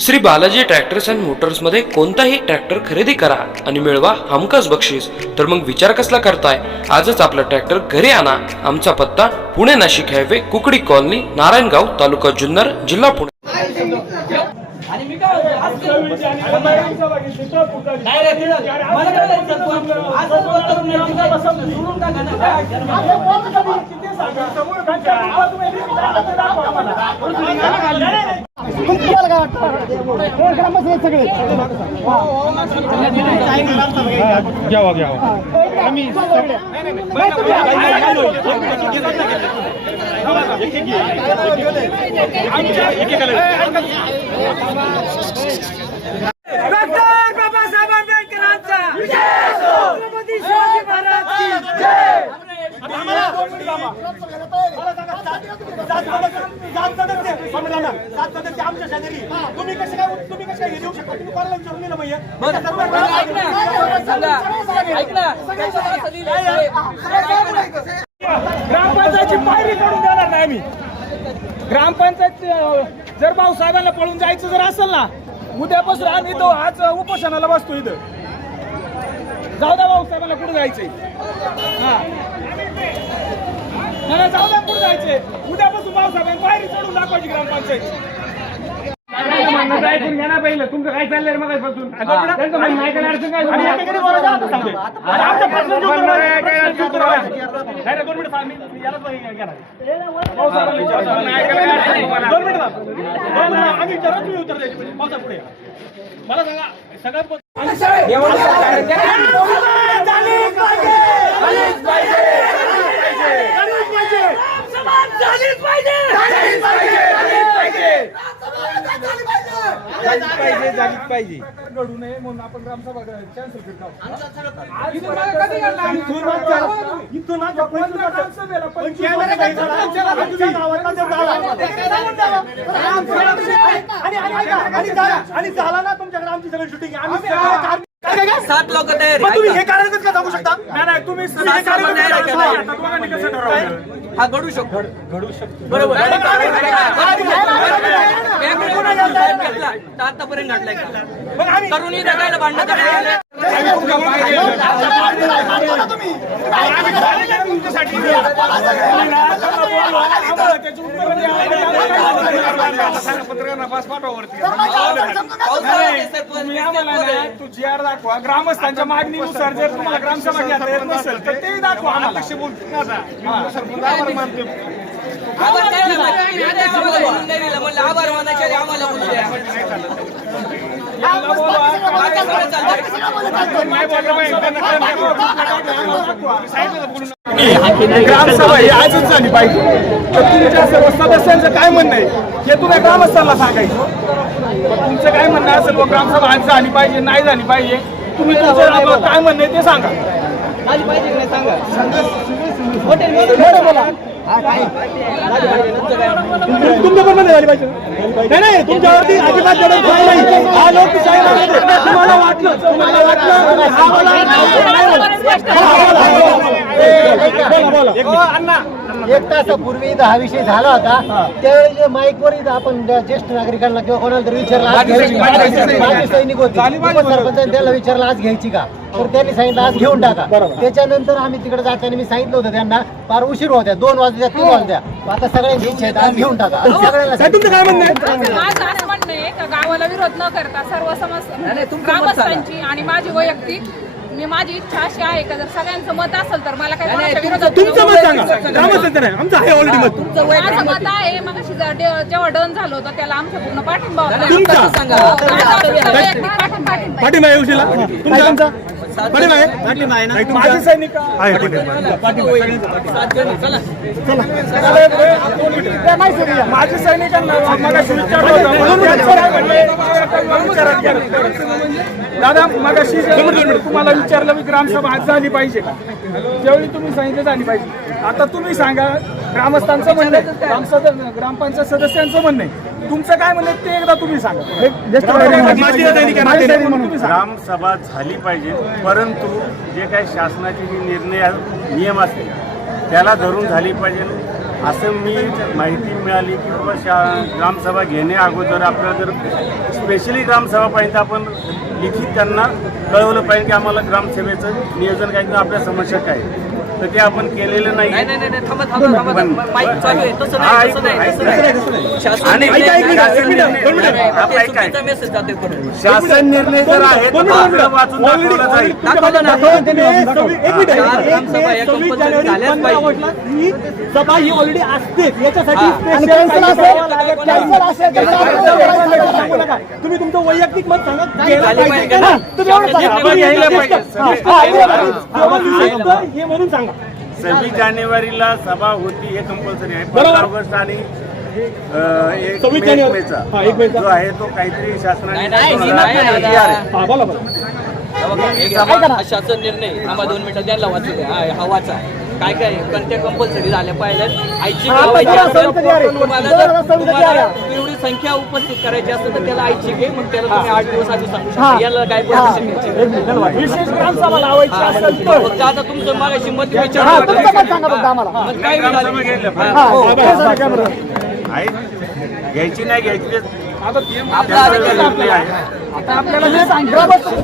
Shri Balaji tractors and Motors मध्ये कोणताही tractor खरेदी करा आणि मिळवा हमखास बक्षीस। तर मग विचार कसला करताय, आजच आपला ट्रॅक्टर घरी आणा। आमचा पत्ता पुणे नाशिक हायवे, कुकडी कॉलनी, नारायणगाव, तालुका जुन्नर, जिल्हा पुणे। ग्रामपंचायतची पायरी काढून देणार नाही आम्ही। ग्रामपंचायत जर भाऊसाहेबांना पळून जायचं जर असेल ना, उद्यापासून आम्ही तो आज उपोषणाला बसतो इथं। जाऊ द्या भाऊसाहेबांना, कुठे जायचंय? मला जाऊ द्या, कुठे जायचंय? उद्यापासून भाऊसाहेबांनी पायरी चढून दाखवायची ग्रामपंचायत। पहिलं तुमचं काय चाललंय मगापासून? मला सांगा सगळ्यात पाहिजे घडू नये म्हणून आपण ग्रामसभा कॅन्सल करतो। आणि झाला ना तुमच्याकडे आमची सगळी शूटिंग, आम्ही 7 लोक तयार। तुम्ही हे कारण का सांगू शकता? नाही तुम्ही हा घडू शकतो, बरोबर। आतापर्यंत घडलाय का? तरुणी जगायला भांडण करायला दाखवा। ग्रामस्थांच्या मागणीनुसार जर तुम्हाला ग्रामसभा घेता येत नसेल तर ते दाखवा आम्हाला। आभार मानायचे आम्हाला ग्रामसभा ही आजच झाली पाहिजे। तर तुमच्या सर्व सदस्यांचं काय म्हणणं आहे हे तुम्ही ग्रामस्थांना सांगायचं। तुमचं काय म्हणणं असेल, ग्रामसभा आज झाली पाहिजे नाही झाली पाहिजे, तुम्ही तुमचं काय म्हणणं आहे ते सांगा। झाली पाहिजे नाही सांगा। तुमचं पण झाली पाहिजे नाही, तुमच्यावरती अजिबात हा लोकशाही तुम्हाला वाटलं एक तासापूर्वी हा विषय झाला होता, त्यावेळी जे माईकवर आपण ज्येष्ठ नागरिकांना किंवा कोणाला तरी विचारला, माजी सैनिक होते, सरपंचांनी त्याला विचारलं आज घ्यायची का, तर त्यांनी सांगितलं आज घेऊन टाका। त्याच्यानंतर आम्ही तिकडे जाताना मी सांगितलं होतं त्यांना, फार उशीर होत्या, 2 वाजल्या 3 वाजल्या, आता सगळ्यांची इच्छा आहे आज घेऊन टाका। माझं असं म्हणणं आहे का गावाला विरोध न करता सर्व ग्रामस्थांची आणि माझी वैयक्तिक माझी इच्छा अशी आहे का जर सगळ्यांचं मत असेल तर मला काय विरोधात तुमचं मत सांगा। ग्रामस्थांचं नाही, आमचं आहे ऑलरेडी मत। माझं मत आहे मग जेव्हा डन झालं होतं त्याला आमचा पूर्ण पाठिंबा होता। पाठिंबा आहे उशीला तुमचा? पाठिंबा आहे माझे सैनिक माझे सैनिकांना दादा मगाशी तुम्हाला विचारलं मी ग्रामसभा आज झाली पाहिजे का, ज्यावेळी तुम्ही सांगितलं झाली पाहिजे। आता तुम्ही सांगा ग्रामस्थांचं म्हणणं आहे, ग्रामपंचायत सदस्यांचं म्हणणं आहे, तुमचं काय म्हणणं ते एकदा तुम्ही सांगा। ग्रामसभा झाली पाहिजे, परंतु जे काही शासनाचे जे निर्णय नियम असतील त्याला धरून झाली पाहिजे। असं मी माहिती मिळाली की बाबा ग्रामसभा घेण्या अगोदर आपल्याला जर स्पेशली ग्रामसभा पाहिजे तर आपण लिखित त्यांना कळवलं पाहिजे की आम्हाला ग्रामसभेचं नियोजन काय किंवा आपल्या समस्या काय, तर ते आपण केलेलं नाही. नाही थांबा माईक चालू आहे. तसं नाही, तसं नाही. शासन मेसेज जाते परत. शासन निर्णय जर आहे तर आपल्याला वाचून दाखवलं जाईल. दाखवलं नाही. ग्रामसभा या 26 कंपल्सरी जानेवारी झाल्याच 15 पाहिजे. ऑगस्टला ही सभा ही ऑलरेडी असतेच. याच्यासाठी हा. special आणि cancel काही असेल- करावं लागत नाही. cancel असेल तर सांगू नका. तुम्ही तुमचं वैयक्तिक मत सांगा. केलं झाली पाहिजे पाहिजे का? ना? तुम्ही एवढं सांगा. सभा घ्यायला पाहिजे. हे म्हणून सांगा. 26 जानेवारीला सभा होती हे कंपल्सरी आहे. बरोबर. 15 ऑगस्ट आणि 1 26 जानेवारी. मेचा हा, 1 मेचा. जो आहे तो काहीतरी शासनाने नाही, बनवला नाही, आहे. नाही, जी आर आहे. हा, बोला बोला. हा शासन निर्णय आम्हा 2 मिनिटं द्यायला वाचू द्या. हा वाचा काय काय कोणत्या कंपल्सरी झाल्या पाहिजे. ऐच्छिक हा, लावायची आता असेल, जरा तयारी आहे. तुम्हाला जरा जर सविस्तर तुम्हाला तयारी आहे. एवढी संख्या उपस्थित करायची असेल तर त्याला ऐच्छिक आहे. मग त्याला तुम्ही 8 दिवस आधी सांगू शकता. याला काय परमिशन घ्यायची. विशेष ग्रामसभा लावायची असेल तर फक्त आता तुमचं मागाशी मत हा, विचारलं तुमचं मत सांगा फक्त आम्हाला. मग काय ग्रामसभा घ्यायला पाहिजे. हा, हो. हे सांगा कॅमेरा. आहे घ्यायची नाही घ्यायची ते आपला अधिकार निर्णय आहे. आता आपल्याला जे सांगितलं